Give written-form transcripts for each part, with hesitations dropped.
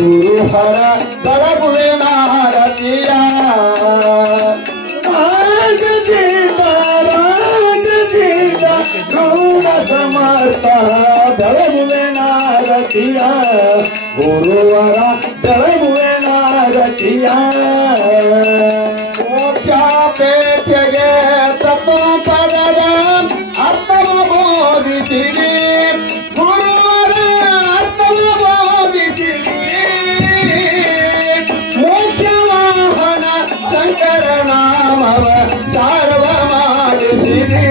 गुरु हर दळगुवे नारतिया राज सीता रूढ समर्थ दळगुवे नारतिया गुरुवर दळगुवे नारतिया मोक्षापेक्षೆಗೆ ತತ್ವಪದದ ಅರ್ಥವ ಬೋಧಿಸಿರಿ ಗುರುವರ ಅರ್ಥವ ಬೋಧಿಸಿರಿ ಮೋಕ್ಷವಾಹನ ಶಂಕರ ನಾಮವ ಸಾರವ ಮಾಡಿಸಿರಿ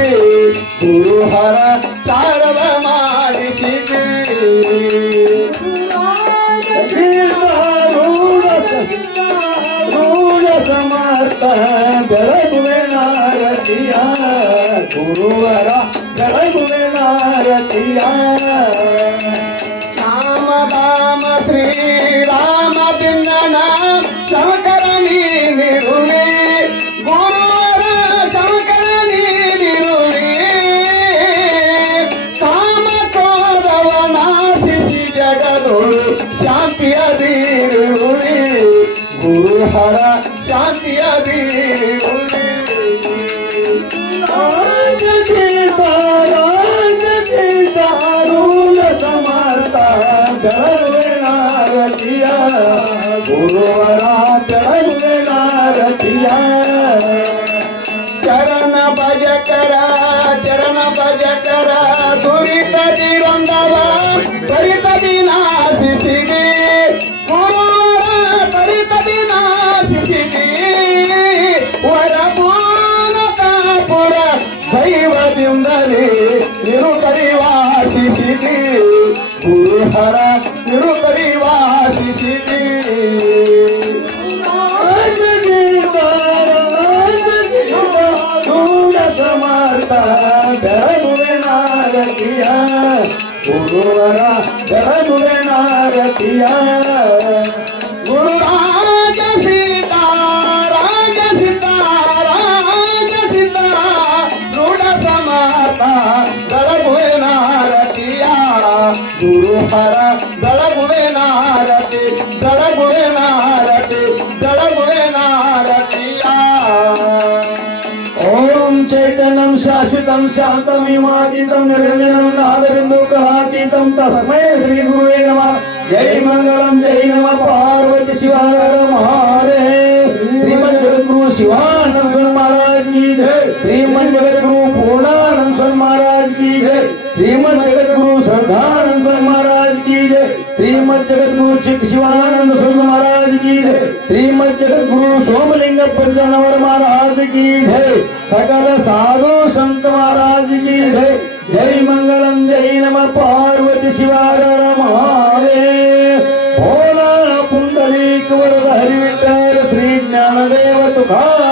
ಗುರುಹರ ಸಾರವ ಮಾಡಿಸಿರಿ ಸಮರ್ಥ ಬೆಳಗುವೆ ನಾರತಿಯ ಗುರುವರ ಬೆಳಗುವೆ ನಾರತಿಯ ಶ್ಯಾಮಧಾಮ ಶ್ರೀರಾಮ ಪಿಂಗನ ಶಂಕರ ನೀರುಳಿ ಗುರುವರ ಶಂಕರ ನೀರುಳಿ ಕಾಮ ಕ್ರೋಧವ ನಾಶಿಸಿ ಜಗದೊಳು ಶಾಂತಿಯ ಬೀರುಳಿ ಗುರುಹರ ಶಾಂತಿಯ ಬೀರುಳಿ ರಾಜೀತಾರೂಢ ಸಮರ್ಥ ಬೆಳಗುವೆ ನಾರತಿಯ ಗುರುವರ ಬೆಳಗುವೆ ನಾರತಿಯ ಚರಣ ಭಜಕರ ದುರಿತ ದಿರಂದವ ಪರಿತ ವಿನಾಶಿಸಿದೆ ವರಪೂರ್ಣತಾಪುರ ದೈವದಿಂದಲೇ ನಿರುಕರಿವಾಸಿಸಿದೆ ಗುರುಹರ ನಿರುಕರಿವಾಸಿಸಿದೆ ರೂಢ ಸಮರ್ಥ ಬೆಳಗುವೆ ನಾರತಿಯ ಗುರುವರ ಬೆಳಗುವೆ ನಾರತಿಯ ಗುರುರಾಜ ಸೀತಾ ರೂಢ ಸಮರ್ಥ ಬೆಳಗುವೆ ನಾರತಿಯ ಗುರುಹರ ಬೆಳಗುವೆ ನಾರತಿ ಬೆಳಗುವೆ ನಾರತಿ ಬೆಳಗುವೆ ನಾರತಿಯ ಓಂ ಚೈತನ್ಯಂ ಶಾಶ್ವತಂ ಶಾಂತಮಿಮಾತೀತಂ ನಿರಂಜನಂ ನಾದಬಿಂದುಕಲಾತೀತಂ ತಸ್ಮೈ ಶ್ರೀ ಗುರುವೇ ನಮಃ ಜೈ ಮಂಗಳಂ ಜೈ ನಮಃ ಪಾರ್ವತಿ ಶಿವಾರ ಮಹಾದೇವ श्रीमद जगतगुरु शिवानंद स्वामी महाराज की जय श्रीमद जगतगुरु पूर्णानंद स्वामी महाराज की जय श्रीमद जगतगुरु श्रद्धानंद स्वामी महाराज की जय श्रीमद जगतगुरु चित्त शिवानंद स्वामी महाराज की जय श्रीमद जगतगुरु सोमलिंग पंचनवर महाराज की जय सकल साधु संत महाराज की जय जय मंगलम जय नमः पार्वती शिवार महादेव भोला पुंडलीक वरद हरिविठ्ठल श्री ज्ञानदेव तुकाराम